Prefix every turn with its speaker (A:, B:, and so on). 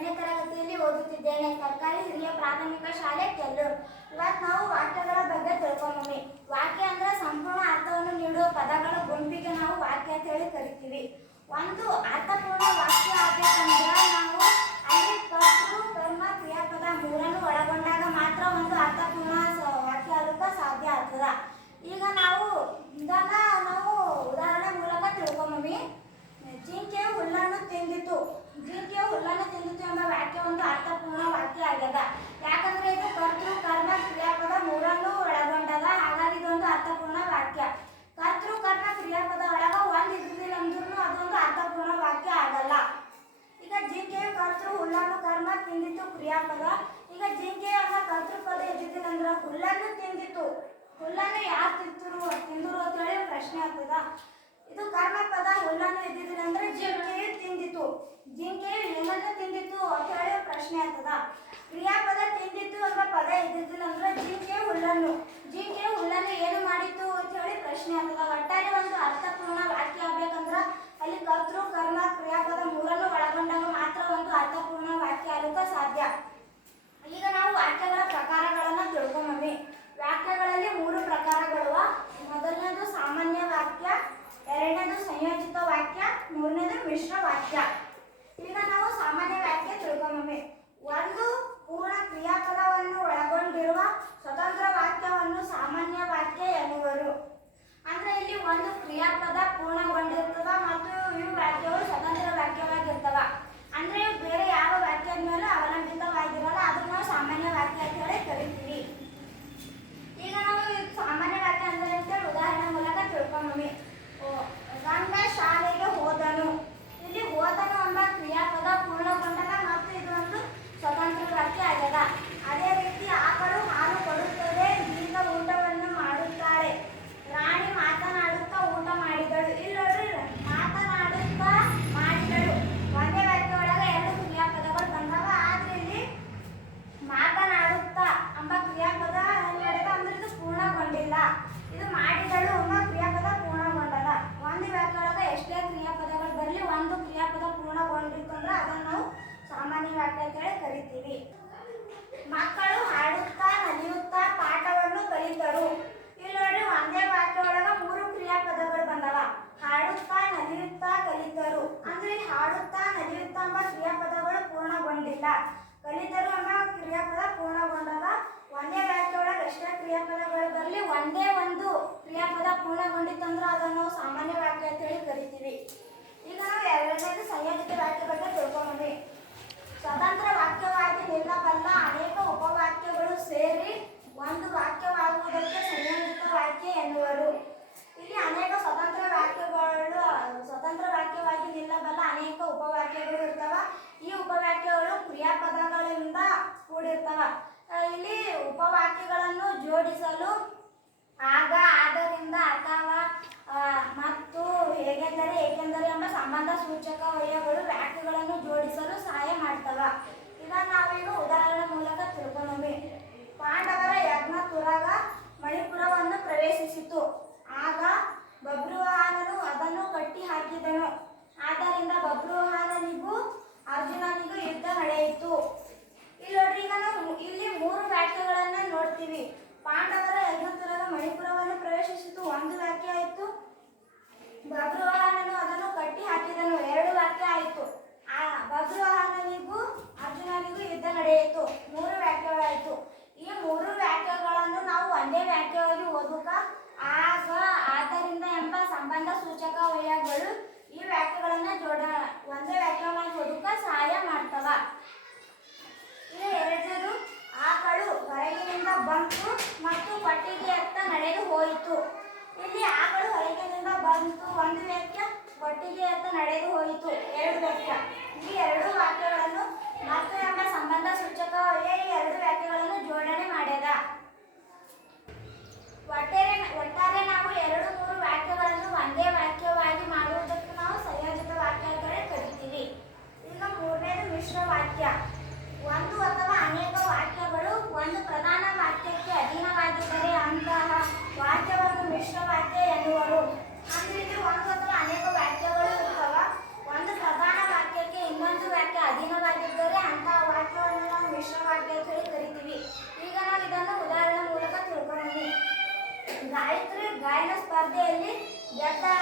A: ಎರಡನೇ ತರಗತಿಯಲ್ಲಿ ಓದುತ್ತಿದ್ದೇನೆ. ಸರ್ಕಾರಿ ಹಿರಿಯ ಪ್ರಾಥಮಿಕ ಶಾಲೆ ಕೆಲ್ಲೂರು. ಇವತ್ತು ನಾವು ವಾಕ್ಯಗಳ ಬಗ್ಗೆ ತಿಳ್ಕೊಂಬಿ ವಾಕ್ಯ ಅಂದ್ರೆ ಸಂಪೂರ್ಣ ಅರ್ಥವನ್ನು ನೀಡುವ ಪದಗಳ ಗುಂಪಿಗೆ ನಾವು ವಾಕ್ಯ ಅಂತ ಹೇಳಿ ಕರಿತೀವಿ. ಒಂದು ಅರ್ಥಪೂರ್ಣ ವಾಕ್ಯ ಆಗಬೇಕಂದ್ರೆ ನಾವು ಅಲ್ಲಿ ಕರ್ಮ ಕ್ರಿಯಾಪದ ಮೂರನ್ನು ಒಳಗೊಂಡಾಗ ಮಾತ್ರ ಒಂದು ಅರ್ಥಪೂರ್ಣ ಸ- ವಾಕ್ಯ ಆಗಕ್ಕೆ ಸಾಧ್ಯ ಆಗ್ತದ ಈಗ ನಾವು ಇದನ್ನ ನಾವು ಉದಾಹರಣೆ ಮೂಲಕ ತಿಳ್ಕೊಂಬಿ ಜಿಂಕೆ ಹುಲ್ಲನ್ನು ತಿಂದಿತು ಜಿಂಕೆ ಹುಲ್ಲನ್ನು ತಿಂದಿತು ಎಂಬ ವಾಕ್ಯ ಒಂದು ಅರ್ಥಪೂರ್ಣ ವಾಕ್ಯ ಆಗ್ಯದ ಯಾಕಂದ್ರೆ ಇದು ಕರ್ತೃ ಕರ್ಮ ಕ್ರಿಯಾಪದ ಮೂರನ್ನು ಒಳಗೊಂಡದ ಹಾಗಾಗಿ ಇದೊಂದು ಅರ್ಥಪೂರ್ಣ ವಾಕ್ಯ ಕರ್ತೃ ಕರ್ಮ ಕ್ರಿಯಾಪದ ಒಳಗ ಒಂದ್ ಇದ್ದಿಲ್ಲ ಅಂದ್ರೂ ಅದೊಂದು ಅರ್ಥಪೂರ್ಣ ವಾಕ್ಯ ಆಗಲ್ಲ ಈಗ ಜಿಂಕೆಯು ಕರ್ತೃ ಹುಲ್ಲನ್ನು ಕರ್ಮ ತಿಂದಿತು ಕ್ರಿಯಾಪದ. ಈಗ ಜಿಂಕೆಯನ್ನ ಕರ್ತೃಪದ ಕರ್ತೃ ಪದ ಇದ್ದಿದ್ದಿಲ್ಲ ಅಂದ್ರೆ ಹುಲ್ಲನ್ನು ತಿಂದಿತ್ತು. ಹುಲ್ಲನ್ನು ಯಾರು ತಿಂತರು ತಿಂದರು ಅಂತ ಹೇಳಿ ಪ್ರಶ್ನೆ ಆಗ್ತದ ಇದು ಕರ್ಮ ಪದ ಹುಲ್ಲನ್ನು ಇದ್ದಿದ್ದಿಲ್ಲ ಅಂದ್ರೆ ಜಿಂಕೆಯು ತಿಂದಿತು ಜಿಂಕೆಯು ಏನನ್ನು ತಿಂದಿತು ಅಂತ ಹೇಳಿ ಪ್ರಶ್ನೆ ಆಗ್ತದ ಕ್ರಿಯಾಪದ ತಿಂದಿತ್ತು ಎಂಬ ಪದ ಇದ್ದಿದ್ದಿಲ್ಲ ಅಂದ್ರೆ ಜಿಂಕೆಯು ಹುಲ್ಲನ್ನು ಜಿಂಕೆಯು ಹುಲ್ಲನ್ನು ಏನು ಮಾಡಿತು ಅಂತ ಹೇಳಿ ಪ್ರಶ್ನೆ ಆಗ್ತದ ಒಟ್ಟಾರೆ ಒಂದು ಅರ್ಥಪೂರ್ಣ ವಾಕ್ಯ ಆಗ್ಬೇಕಂದ್ರ ಅಲ್ಲಿ ಕರ್ತೃ ಕರ್ಮ ಕ್ರಿಯಾಪದ ಮೂರನ್ನು ಒಳಗೊಂಡಾಗ ಮಾತ್ರ ಒಂದು ಅರ್ಥಪೂರ್ಣ ವಾಕ್ಯ ಆಗಲಿಕ್ಕೆ ಸಾಧ್ಯ. ಈಗ ನಾವು ವಾಕ್ಯಗಳ ಪ್ರಕಾರಗಳನ್ನು ತಿಳ್ಕೊಂಬಿ ವಾಕ್ಯಗಳಲ್ಲಿ ಮೂರು ಪ್ರಕಾರಗಳು ಮೊದಲನೇದು ಸಾಮಾನ್ಯ ವಾಕ್ಯ, ಎರಡನೇದು ಸಂಯೋಜಿತ ವಾಕ್ಯ, ಮೂರನೇದು ಮಿಶ್ರ ವಾಕ್ಯ. ಈಗ ನಾವು ಸಾಮಾನ್ಯ ವಾಕ್ಯ ತಿಳ್ಕೊಂಬಿ ಒಂದು ಪೂರ್ಣ ಕ್ರಿಯಾಪದವನ್ನು ಒಳಗೊಂಡಿರುವ ಸ್ವತಂತ್ರ ವಾಕ್ಯವನ್ನು ಸಾಮಾನ್ಯ ವಾಕ್ಯ ಎನ್ನುವರು ಅಂದ್ರೆ ಇಲ್ಲಿ ಒಂದು ಕ್ರಿಯಾಪದ ಪೂರ್ಣಗೊಂಡಿರ್ತದ ಮತ್ತು ಇವು ವಾಕ್ಯಗಳು ಸ್ವತಂತ್ರ ವಾಕ್ಯವಾಗಿರ್ತವ ಅಂದ್ರೆ ಇವು ಬೇರೆ ಯಾವ ವಾಕ್ಯದ ಮೇಲೆ ಅವಲಂಬಿತವಾಗಿರಲ್ಲ ಅದನ್ನ ನಾವು ಸಾಮಾನ್ಯ ವಾಕ್ಯ ಅಂತ ಹೇಳಿ ಕರಿತೀವಿ ಈಗ ನಾವು ಈ ಸಾಮಾನ್ಯ ವಾಕ್ಯ ಅಂದ್ರೆ ಅಂತೇಳಿ ಉದಾಹರಣೆ ಮೂಲಕ ತಿಳ್ಕೊಂಬಿ ರಂಗ ಶಾಲೆಗೆ ಹೋದನು ಇಲ್ಲಿ ಹೋದನು ಎಂಬ ಕ್ರಿಯಾಪದ ಪೂರ್ಣಗೊಂಡನ ಮತ್ತು ಇದು ಒಂದು ಸ್ವತಂತ್ರ ವಾಕ್ಯ ಆಗ್ಯದ ಅದೇ ರೀತಿ ಆಕಳು ಹಾಲು ಕೊಡುತ್ತದೆ ದೀರ್ಘ ಊಟವನ್ನು ಮಾಡುತ್ತಾಳೆ ರಾಣಿ ಮಾತನಾಡುತ್ತಾ ಊಟ ಮಾಡಿದಳು ಇಲ್ಲಿ ನೋಡ್ರಿ ಮಾತನಾಡುತ್ತಾ ಮಾಡಿದಳು ಒಂದೇ ವಾಕ್ಯ ಒಳಗೆ ಎರಡು ಕ್ರಿಯಾಪದಗಳು ಬಂದವ ಆದ್ರೆ ಇಲ್ಲಿ ಮಾತನಾಡುತ್ತಾ ಎಂಬ ಕ್ರಿಯಾಪದ ಹೆಂಗಡದ ಅಂದ್ರೆ ಇದು ಪೂರ್ಣಗೊಂಡಿಲ್ಲ ಇದು ಮಾಡಿದಳು ಎಂಬ ಕ್ರಿಯಾಪದ ಪೂರ್ಣಗೊಂಡದ ಒಂದು ವಾಕ್ಯ ಒಳಗೆ ಎಷ್ಟೇ ಕ್ರಿಯಾಪದಗಳು ಬರಲಿ ಒಂದು ಕ್ರಿಯಾಪದ ಪೂರ್ಣಗೊಂಡಿತ್ತು ಅಂದ್ರೆ ಅದನ್ನು ನಾವು ಸಾಮಾನ್ಯ ವಾಕ್ಯ ಕರಿತೀವಿ ಮಕ್ಕಳು ಹಾಡುತ್ತಾ ನಲಿಯುತ್ತಾ ಪಾಠವನ್ನು ಕಲಿತರು. ಇಲ್ಲಿ ನೋಡ್ರಿ ಒಂದೇ ವಾಕ್ಯ ಮೂರು ಕ್ರಿಯಾಪದಗಳು ಬಂದವ. ಹಾಡುತ್ತಾ ನಲಿಯುತ್ತಾ ಕಲಿತರು. ಅಂದ್ರೆ ಹಾಡುತ್ತಾ ನಲಿಯುತ್ತಾ ಎಂಬ ಕ್ರಿಯಾಪದಗಳು ಪೂರ್ಣಗೊಂಡಿಲ್ಲ. ಕಲಿತರು ಎಂಬ ಕ್ರಿಯಾಪದ ಪೂರ್ಣಗೊಂಡದ ಒಂದೇ ವಾಕ್ಯ ಒಳಗೆ ಎಷ್ಟೇ ಕ್ರಿಯಾಪದಗಳು ಬರಲಿ. ಒಂದೇ ಒಂದು ಕ್ರಿಯಾಪದ ಪೂರ್ಣಗೊಂಡಿತ್ತಂದ್ರೆ ಅದನ್ನು ನಾವು ಸಾಮಾನ್ಯ ವಾಕ್ಯ ಅಂತ ಹೇಳಿ ಕರಿತೀವಿ ಈಗ ನಾವು ಎರಡನೇದು ಸಂಯೋಜಿತ ವಾಕ್ಯ ಬಗ್ಗೆ ತಿಳ್ಕೊಂಬಿ ಸ್ವತಂತ್ರ ವಾಕ್ಯವಾಗಿ ನಿಲ್ಲಬಲ್ಲ ಅನೇಕ ಉಪವಾಕ್ಯಗಳು ಸೇರಿ ಒಂದು ವಾಕ್ಯವಾಗುವುದಕ್ಕೆ ಸಂಯೋಜಿತ ವಾಕ್ಯ ಎನ್ನುವರು ಇಲ್ಲಿ ಅನೇಕ ಸ್ವತಂತ್ರ ವಾಕ್ಯಗಳು ಸ್ವತಂತ್ರ ವಾಕ್ಯವಾಗಿ ನಿಲ್ಲಬಲ್ಲ ಅನೇಕ ಉಪವಾಕ್ಯಗಳು ಇರ್ತವ ಈ ಉಪವಾಕ್ಯಗಳು ಕ್ರಿಯಾಪದಗಳಿಂದ ಕೂಡಿರ್ತವ ಆ, ಇಲ್ಲಿ ಉಪವಾಕ್ಯಗಳನ್ನು ಜೋಡಿಸಲು ಆಗ ಆದ್ದರಿಂದ ಅಥವಾ ಮತ್ತು ಹೇಗೆಂದರೆ, ಏಕೆಂದರೆ ಎಂಬ ಸಂಬಂಧ ಸೂಚಕ ವಯಗಳು ವಾಕ್ಯಗಳನ್ನು ಜೋಡಿಸಲು ಸಹಾಯ ಮಾಡ್ತವ. ಇದನ್ನು ನಾವೀಗ ಉದಾಹರಣೆ ಮೂಲಕ ತಿಳ್ಕೊಂಬಿ ಪಾಂಡವರ ಯಜ್ಞ ತುರಾಗ ಮಣಿಪುರವನ್ನು ಪ್ರವೇಶಿಸಿತು. ಆಗ ಬಬ್ರುವಾಹನನು ಅದನ್ನು ಕಟ್ಟಿ ಹಾಕಿದನು ಆದ್ದರಿಂದ ಬಬ್ರುವಾಹನನಿಗೂ ಅರ್ಜುನನಿಗೂ ಯುದ್ಧ ನಡೆಯಿತು. ಇಲ್ಲಿ ನೋಡ್ರಿ ಈಗ ನಾವು ಇಲ್ಲಿ ಮೂರು ವಾಕ್ಯಗಳನ್ನ ನೋಡ್ತೀವಿ. ಪಾಂಡವರ ಯಜ್ಞತುರಗ ಮಣಿಪುರವನ್ನು ಪ್ರವೇಶಿಸಿತು. ಒಂದು ವಾಕ್ಯ ಆಯಿತು. ಬಬ್ರುವಾಹನನು ಅದನ್ನು ಕಟ್ಟಿ ಹಾಕಿದನು. ಎರಡು ವಾಕ್ಯ ಆಯಿತು. ಆ ಬಬ್ರುವಾಹನನಿಗೂ ಅರ್ಜುನನಿಗೂ ಯುದ್ಧ ನಡೆಯಿತು. ಮೂರು ವಾಕ್ಯಗಳಾಯಿತು. ಈ ಮೂರು ವಾಕ್ಯಗಳನ್ನು ನಾವು ಒಂದೇ ವಾಕ್ಯವಾಗಿ ಓದುಕ ಆಗ ಆದ್ದರಿಂದ ಎಂಬ ಸಂಬಂಧ ಸೂಚಕ ವಯಗಳು ಈ ವಾಕ್ಯಗಳನ್ನ ಜೋಡ ಒಂದೇ ವಾಕ್ಯವಾಗಿ ಓದುಕ ಸಹಾಯ ಮಾಡ್ತವ. ಈಗ ಎರಡನೇದು ಆಕಳು ಹೊರಗಿನಿಂದ ಬಂತು ಮತ್ತು ಕೊಟ್ಟಿಗೆಯತ್ತ ನಡೆದು ಹೋಯಿತು. ಇಲ್ಲಿ ಆಕಳು ಹೊರಗಿನಿಂದ ಬಂತು. ಒಂದು ವ್ಯಕ್ತಿ ಕೊಟ್ಟಿಗೆಯತ್ತ ನಡೆದು ಹೋಯಿತು. ಎರಡು ವ್ಯಕ್ತಿ. ಈ ಎರಡು ವಾಕ್ಯಗಳನ್ನು ಮತ್ತು ಎಂಬ ಸಂಬಂಧ ಸೂಚಕವಾಗಿ Ya está.